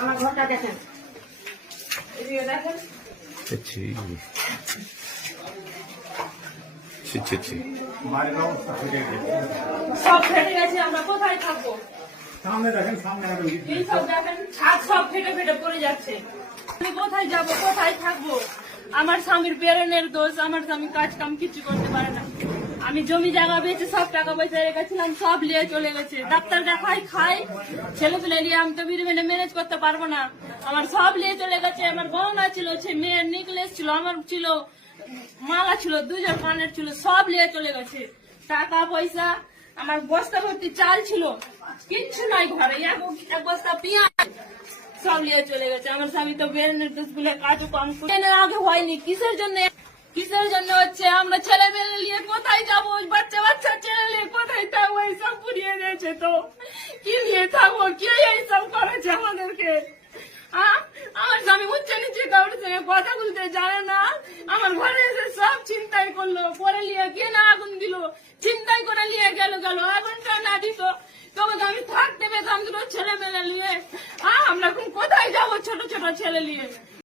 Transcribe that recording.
আমার ঘরটা দেখেন, সব ফেটে গেছে। আমরা কোথায় থাকবো? সামনে দেখেন, সামনে এই সব দেখেন, ছাদ সব ফেটে ফেটে পড়ে যাচ্ছে। আমি কোথায় যাবো, কোথায় থাকবো? আমার স্বামীর বেরোনের দোষ, আমার স্বামী কাজ কাম কিছু করতে পারে না। আমি জমি জায়গা বেঁচে সব টাকা পয়সা রেখেছিলাম, সব নিয়ে চলে গেছে। ডাক্তার দেখাই খাই, ছেলে পেলে নিয়ে আমি তো বিড়ি ম্যানেজ করতে পারবো না। আমার সব নিয়ে চলে গেছে। আমার গহনা ছিল, মেয়ের নেকলেস ছিল, আমার ছিল মালা ছিল, 2 কানের ছিল, সব নিয়ে চলে গেছে। টাকা পয়সা, আমার বস্তা ভর্তি চাল ছিল, কিচ্ছু নাই ঘরে। এক বস্তা পেঁয়াজ সব নিয়ে চলে গেছে। আমার স্বামী তো বেরোনের দোষ বলে কাজও কম করে আগে হয়নি। কিসের জন্য হচ্ছে? আমরা ছেলে মেয়ে নিয়ে কোথায় যাবো? বাচ্চা ছেলে নিয়ে কোথায় থাকবো? এইসব পুড়িয়ে দিয়েছে। তো কি নিয়ে থাকবো? কে এইসব করেছে আমাদেরকে? আমার স্বামী উচ্চ নিচে কারোর সঙ্গে কথা বলতে জানে না। আমার ঘরে এসে সব চিন্তাই করলো, পরে নিয়ে গিয়ে না আগুন দিল, চিন্তাই করে নিয়ে গেল। আগুনটা না দিত তবে আমি থাকতে পেতাম দুটো ছেলে মেয়ে নিয়ে। আমরা এখন কোথায় যাবো ছোট ছেলে নিয়ে?